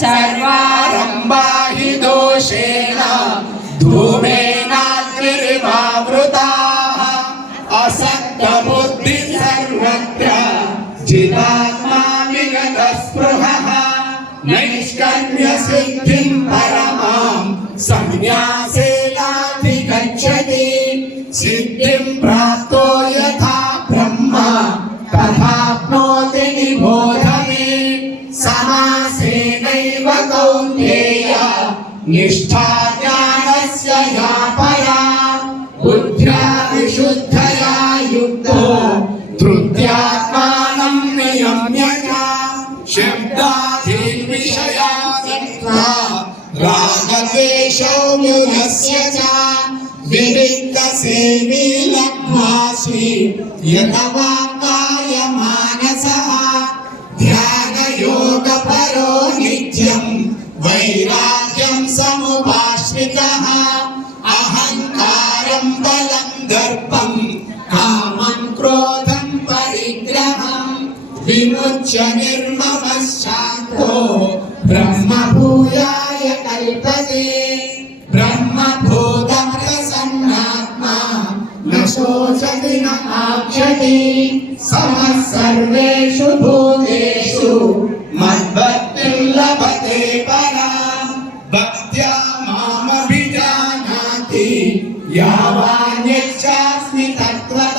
सर्वारम्भा हि दोषेण धूमेनाग्निरिवावृताः असक्तबुद्धिः सर्वत्र जितात्मा विगतस्पृहः संन्यासेनाधिगच्छति समासेनैव कौन्तेय निष्ठा ज्ञानस्य या परा बुद्ध्या विशुद्धया युक्तो धृत्यात्मानं नियम्य च शब्दाधीर्विषया सत्त्वा रागद्वेषौ न्यूनस्य च विविक्तसेवी लग्नासि यतवाक्काय वैराग्यं समुपाश्रितः अहङ्कारं बलं दर्पं कामं क्रोधं परिग्रहं विमुच्य निर्ममः शान्तो ब्रह्मभूयाय कल्पते ब्रह्मभूतप्रसन्नात्मा न शोचति न आक्षति समः सर्वेषु भूतेषु मद्भक्तिः मामभिजानाति यावान्यच्छास्मि तत्त्वम्